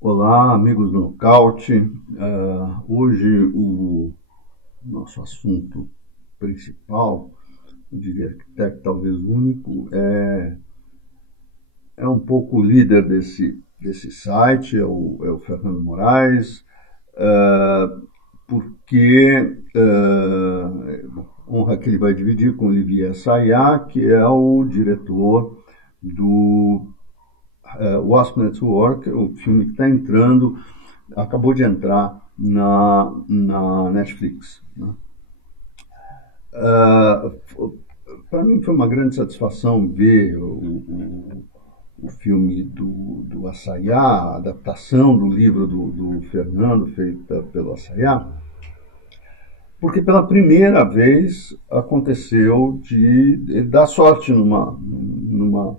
Olá, amigos do Nocaute. Hoje o nosso assunto principal, eu diria que até que talvez único, é um pouco o líder desse site, é o Fernando Moraes, porque honra que ele vai dividir com Olivier Sayá, que é o diretor do Wasp Network, o filme que está entrando, acabou de entrar na Netflix. Né? Para mim foi uma grande satisfação ver o filme do Assayá, a adaptação do livro do Fernando, feita pelo Assayá, porque pela primeira vez aconteceu de dar sorte numa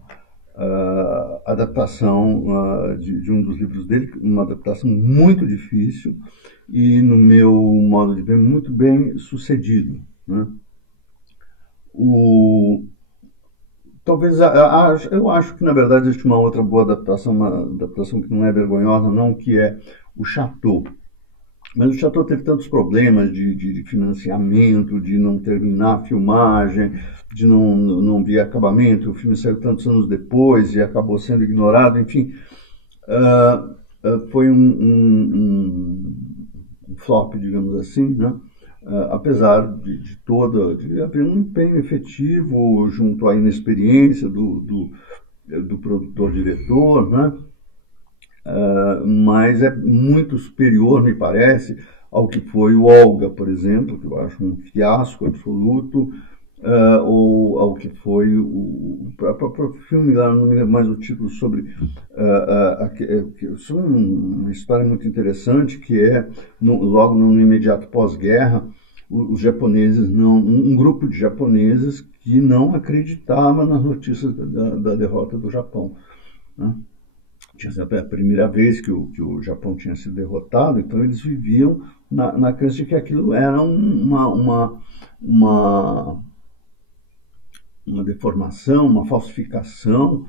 adaptação de um dos livros dele, uma adaptação muito difícil e, no meu modo de ver, muito bem sucedido. Né? O, Talvez, eu acho que, na verdade, existe uma outra boa adaptação, uma adaptação que não é vergonhosa, não, que é o Chateau. Mas o Chateau teve tantos problemas de financiamento, de não terminar a filmagem, de não vir acabamento. O filme saiu tantos anos depois e acabou sendo ignorado. Enfim, foi um flop, digamos assim, né? Apesar de haver um empenho efetivo junto à inexperiência do produtor-diretor, né? Mas é muito superior, me parece, ao que foi o Olga, por exemplo, que eu acho um fiasco absoluto, ou ao que foi o próprio filme, lá não me lembro mais o título, sobre uma história muito interessante, que é, logo no imediato pós-guerra, os japoneses, um grupo de japoneses que não acreditava nas notícias da derrota do Japão. Né? Tinha sido a primeira vez que o Japão tinha sido derrotado, então eles viviam na crença de que aquilo era uma, uma deformação, uma falsificação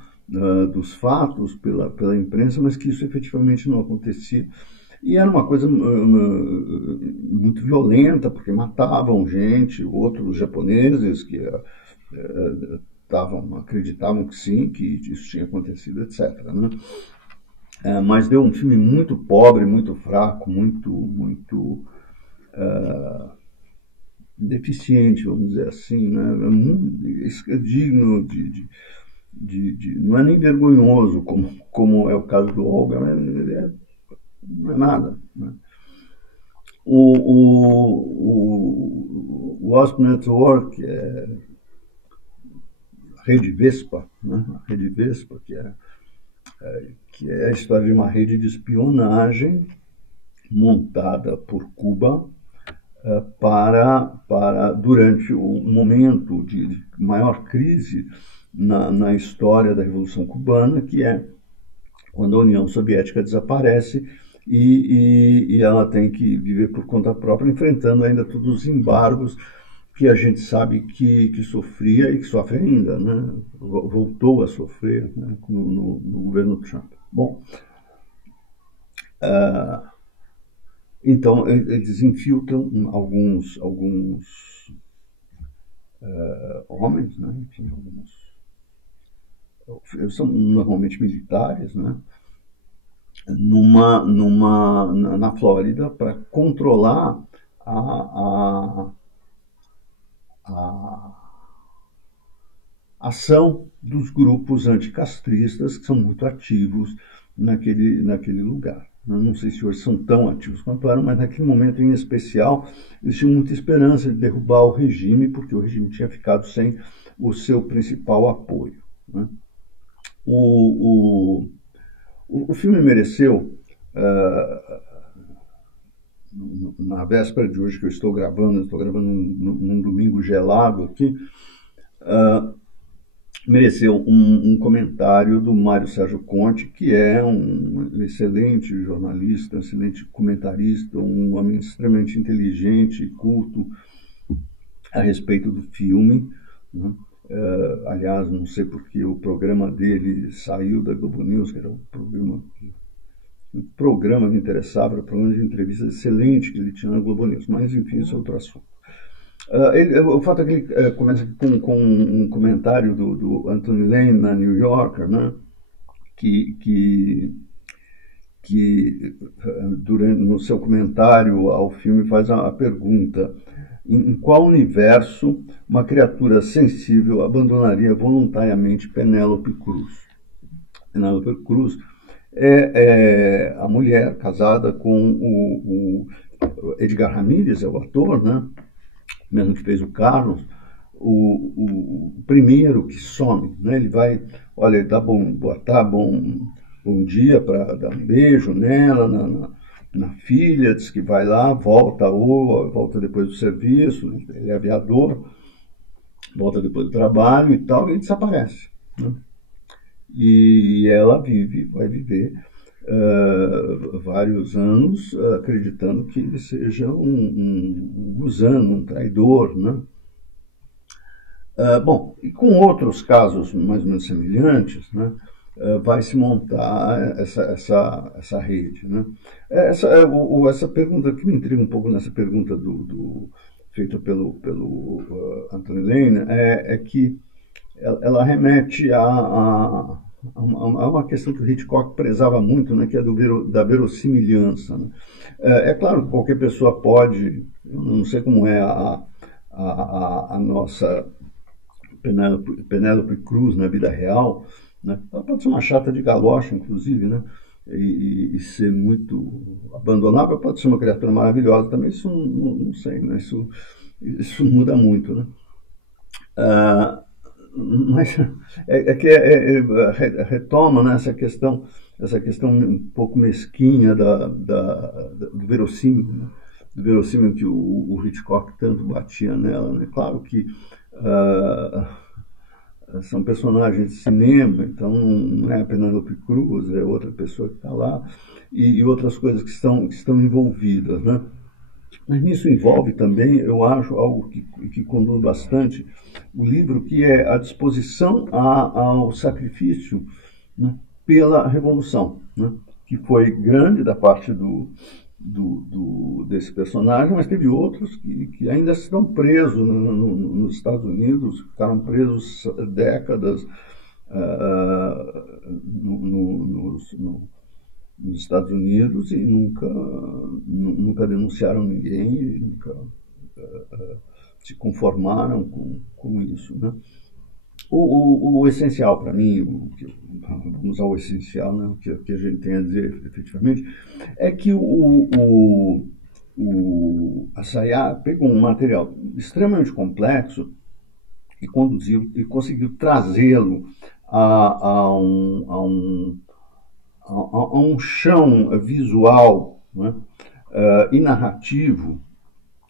dos fatos pela imprensa, mas que isso efetivamente não acontecia. E era uma coisa muito violenta, porque matavam gente, outros japoneses que acreditavam que sim, que isso tinha acontecido, etc. Né? Mas deu um filme muito pobre, muito fraco, muito deficiente, vamos dizer assim, né? É digno não é nem vergonhoso, como é o caso do Olga, mas não é nada. Né? O Wasp Network, a Rede Vespa, né? A Rede Vespa, que é a história de uma rede de espionagem montada por Cuba durante o momento de maior crise na história da Revolução Cubana, que é quando a União Soviética desaparece e ela tem que viver por conta própria, enfrentando ainda todos os embargos que a gente sabe que sofria e que sofre ainda, né? Voltou a sofrer, né? no governo Trump. Bom, então eles infiltram alguns homens, né? Enfim, são normalmente militares, né? Na Flórida para controlar a, a ação dos grupos anticastristas que são muito ativos naquele lugar. Eu não sei se hoje são tão ativos quanto eram, mas naquele momento em especial eles tinham muita esperança de derrubar o regime, porque o regime tinha ficado sem o seu principal apoio. Né? O filme mereceu, na véspera de hoje que eu estou gravando num domingo gelado aqui, mereceu um comentário do Mário Sérgio Conte, que é um excelente jornalista, um excelente comentarista, um homem extremamente inteligente e culto a respeito do filme. Né? Aliás, não sei porque o programa dele saiu da Globo News, que era um programa programa me interessava, era um programa de entrevista excelente que ele tinha na Globo News, mas enfim, isso é outro assunto. O fato é que ele começa com um comentário do Anthony Lane na New Yorker, né, que no seu comentário ao filme faz a pergunta: em qual universo uma criatura sensível abandonaria voluntariamente Penélope Cruz? Penélope Cruz é a mulher casada com o Edgar Ramírez, é o ator, né? Mesmo que fez o Carlos, o primeiro que some, né? Ele vai, olha, tá bom, bom dia para dar um beijo nela, na filha, diz que vai lá, volta depois do serviço, né? Ele é aviador, volta depois do trabalho e tal, e desaparece, né? E ela vai viver vários anos acreditando que ele seja um gusano, um traidor, né? Bom, e com outros casos mais ou menos semelhantes, né, vai se montar essa rede, né? Essa pergunta que me intriga um pouco nessa pergunta feita pelo Anthony Lane é que ela remete a uma questão que o Hitchcock prezava muito, né, que é da verossimilhança, né? É claro que qualquer pessoa pode, eu não sei como é a nossa Penélope Cruz na vida real, né? Ela pode ser uma chata de galocha, inclusive, né? E ser muito abandonável, pode ser uma criatura maravilhosa também, isso não sei, né? Isso muda muito, né? Mas retoma, né, essa questão um pouco mesquinha do verossímil, né? Do verossímil que o Hitchcock tanto batia nela, né? Claro que são personagens de cinema, então não é a Penélope Cruz, é outra pessoa que está lá, e outras coisas que estão envolvidas, né? Mas nisso envolve também, eu acho, algo que conduz bastante o livro, que é a disposição ao sacrifício, né, pela Revolução, né, que foi grande da parte desse personagem, mas teve outros que ainda estão presos nos Estados Unidos, ficaram presos décadas nos Estados Unidos e nunca denunciaram ninguém, nunca se conformaram com isso, né? O essencial para mim, vamos ao essencial, né, o que a gente tem a dizer efetivamente, é que o Assayas pegou um material extremamente complexo e conseguiu trazê-lo a um chão visual, né, e narrativo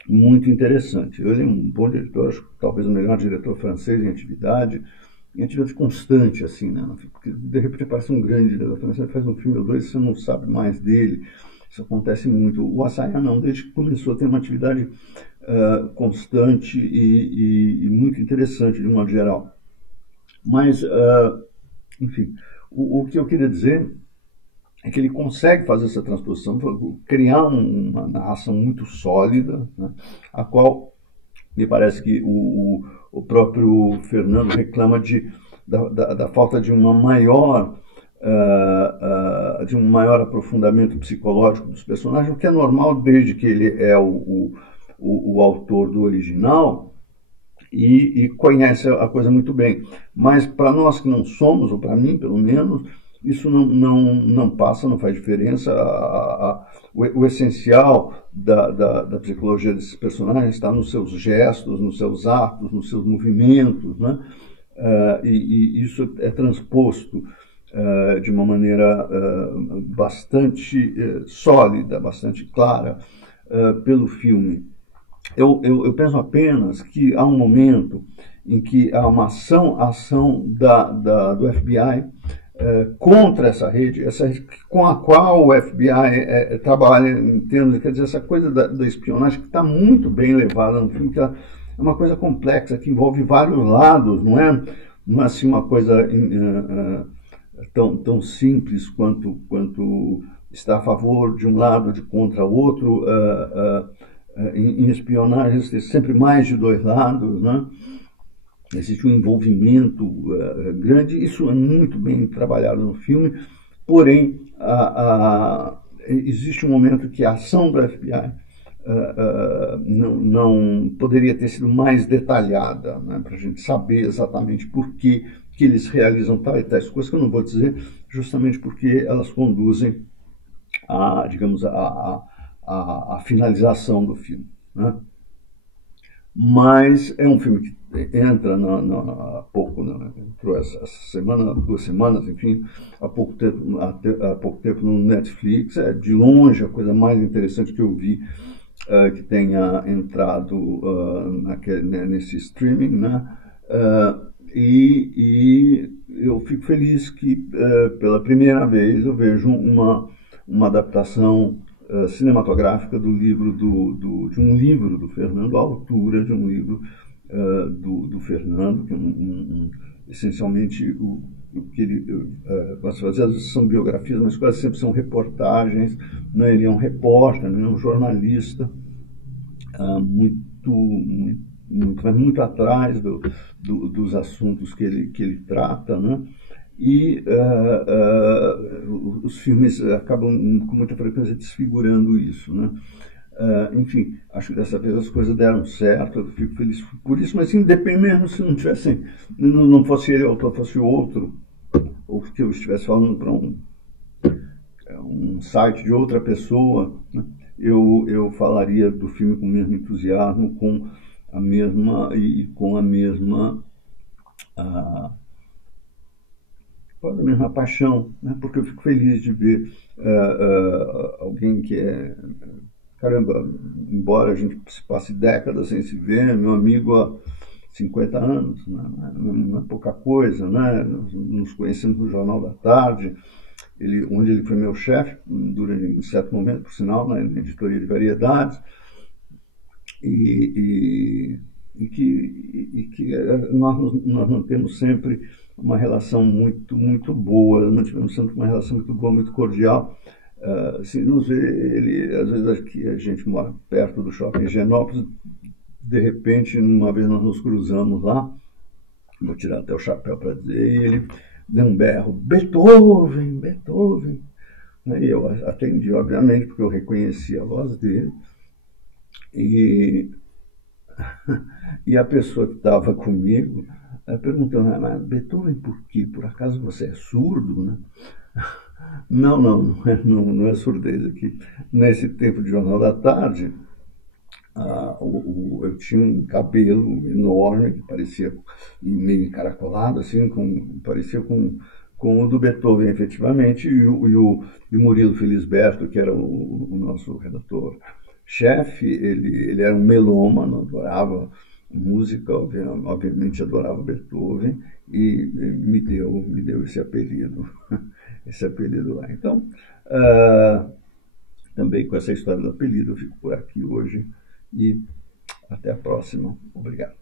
muito interessante. Ele é um bom diretor, acho que talvez o melhor diretor francês em atividade constante, assim, né? Porque de repente parece um grande diretor francês, faz um filme ou dois e você não sabe mais dele. Isso acontece muito. O Assayas não, desde que começou a ter uma atividade constante e muito interessante, de um modo geral. Mas, enfim, o que eu queria dizer é que ele consegue fazer essa transposição, criar uma narração muito sólida, né, a qual me parece que o próprio Fernando reclama da falta de uma maior de um maior aprofundamento psicológico dos personagens, o que é normal desde que ele é o autor do original e conhece a coisa muito bem. Mas para nós que não somos, ou para mim pelo menos, isso não passa, não faz diferença. O essencial da psicologia desses personagens está nos seus gestos, nos seus atos, nos seus movimentos, né? E isso é transposto de uma maneira bastante sólida, bastante clara pelo filme. Eu penso apenas que há um momento em que há uma ação do FBI contra essa rede com a qual o FBI trabalha, entendo, quer dizer, essa coisa da espionagem que está muito bem levada no filme, que é uma coisa complexa, que envolve vários lados, não é assim uma coisa tão simples quanto está a favor de um lado, de contra o outro. Em espionagem tem sempre mais de dois lados, né? Existe um envolvimento grande, isso é muito bem trabalhado no filme, porém existe um momento que a ação do FBI não poderia ter sido mais detalhada, né, para a gente saber exatamente por que eles realizam tais coisas, que eu não vou dizer, justamente porque elas conduzem digamos, a finalização do filme, né? Mas é um filme que entra há pouco, né? Entrou essa semana, 2 semanas, enfim, há pouco tempo no Netflix. É de longe a coisa mais interessante que eu vi que tenha entrado nesse streaming, né? E eu fico feliz que pela primeira vez eu vejo uma adaptação cinematográfica do livro de um livro do Fernando, à altura de um livro do Fernando, que é essencialmente o que ele gosta de fazer. Às vezes são biografias, mas quase sempre são reportagens, né? Ele é um repórter, ele é um jornalista vai muito atrás dos assuntos que ele trata, né? E os filmes acabam com muita frequência desfigurando isso, né? Enfim, acho que dessa vez as coisas deram certo, eu fico feliz por isso, mas independente, mesmo se não tivessem, não fosse ele o autor, fosse o outro, ou que eu estivesse falando para um site de outra pessoa, né? Eu falaria do filme com o mesmo entusiasmo, com a mesma paixão, né? Porque eu fico feliz de ver alguém que caramba, embora a gente se passe décadas sem se ver, meu amigo há 50 anos, né? Não é pouca coisa, né? Nós nos conhecemos no Jornal da Tarde, onde ele foi meu chefe durante um certo momento, por sinal, na editoria de variedades, e que nós mantemos sempre uma relação muito boa, mantivemos sempre uma relação muito boa, muito cordial. Se nos vê, ele, às vezes aqui a gente mora perto do shopping Higienópolis, de repente, uma vez nós nos cruzamos lá, vou tirar até o chapéu para dizer, e ele deu um berro, Beethoven, Beethoven. E eu atendi, obviamente, porque eu reconheci a voz dele. E a pessoa que estava comigo perguntou, mas Beethoven por quê? Por acaso você é surdo, né? Não é surdez aqui. Nesse tempo de Jornal da Tarde, eu tinha um cabelo enorme, que parecia meio encaracolado, assim, parecia com o do Beethoven, efetivamente, e o Murilo Felisberto, que era o nosso redator-chefe, ele era um melômano, adorava música, obviamente adorava Beethoven, e me deu esse apelido lá. Então, também com essa história do apelido, eu fico por aqui hoje e até a próxima. Obrigado.